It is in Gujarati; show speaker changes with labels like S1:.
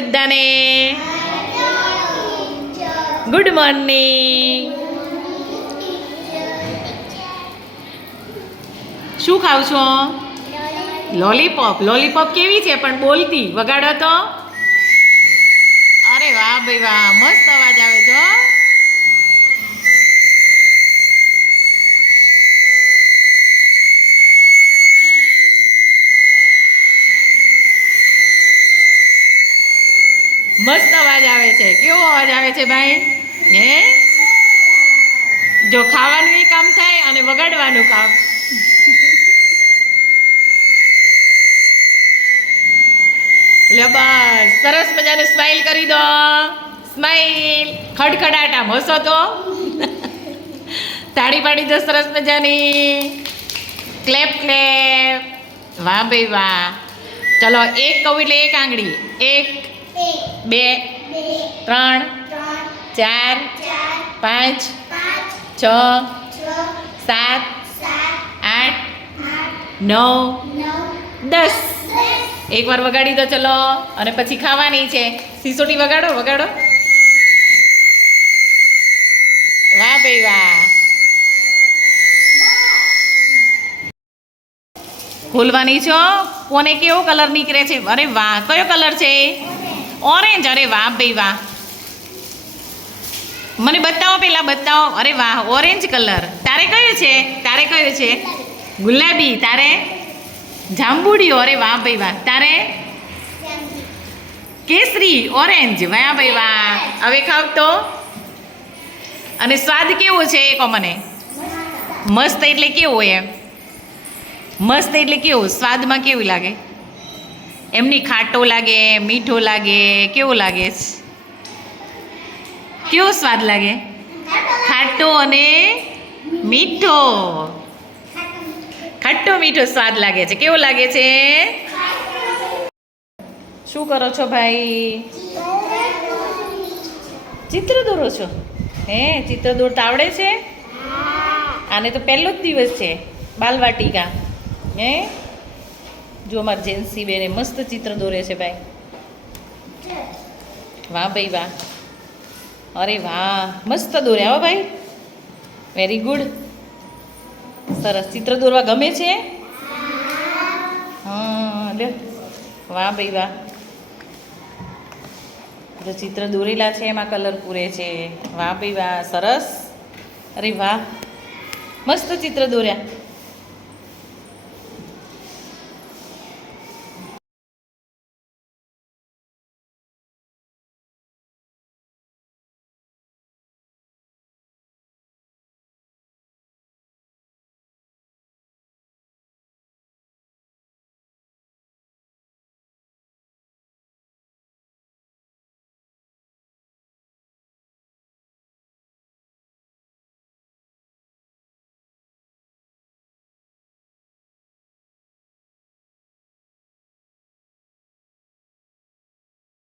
S1: બધાને. ગુડ મોર્નિંગ શું ખાવ છો? લોલીપોપ લોલીપોપ કેવી છે? પણ બોલતી. વગાડો તો. અરે વાહ ભાઈ વાહ. મસ્ત અવાજ આવે છો મસ્ત અવાજ આવે છે. કેવો અવાજ આવે છે ભાઈ? હે? જો ખાવાનું એ કામ થાય અને વગાડવાનું કામ. લે બસ, સરસ મજાને સ્માઈલ કરી દો. સ્માઈલ ખડખડાટ આમ હસો તો. તાળી પાડી દો સરસ મજાની. ક્લેપ ક્લેપ વાહ ભાઈ વાહ. ચલો, એક કહું એટલે એક આંગળી. એક બે ત્રણ ચાર પાંચ છ સાત આઠ નવ દસ. એકવાર વગાડી દો ચલો. અને પછી ખાવાની છે. સિસોટી વગાડો વગાડો. વાહ ભાઈ વાહ. ખોલવાની છો? કોને કેવો કલર નીકળે છે? અરે વાહ કયો કલર છે? ઓરેન્જ અરે વાહ ભાઈ વાહ. મને બતાવો પેલા, બતાવો. અરે વાહ ઓરેન્જ કલર તારે કયો છે? તારે કયો છે? ગુલાબી. તારે? જાંબુડિયો. અરે વાહ ભાઈ વાહ. તારે? કેસરી. ઓરેન્જ વાહ ભાઈ વાહ. હવે ખાવ તો. અને સ્વાદ કેવો છે એ કહો મને મસ્ત એટલે કેવો એમ? મસ્ત એટલે કેવું? સ્વાદમાં કેવું લાગે? એમની ખાટો લાગે મીઠો લાગે કેવો લાગે? છે કેવો સ્વાદ લાગે? ખાટો અને મીઠો. ખાટો મીઠો સ્વાદ લાગે છે. કેવો લાગે છે? શું કરો છો ભાઈ? ચિત્ર દોરો છો? હે ચિત્ર દોરતા આવડે છે? આને તો પહેલો જ દિવસ છે બાલવાટિકા. હે? જો અમારી જેન્સી બેને મસ્ત ચિત્ર દોરે છે ભાઈ. વાહ ભાઈ વાહ. અરે વાહ, મસ્ત દોર્યા હો ભાઈ. વેરી ગુડ સરસ ચિત્ર દોરવા ગમે છે? હા, લે. વાહ ભાઈ વાહ. જો ચિત્ર દોરેલા છે, એમાં કલર પૂરે છે. વાહ ભાઈ વાહ, સરસ. અરે વાહ. મસ્ત ચિત્ર દોર્યા.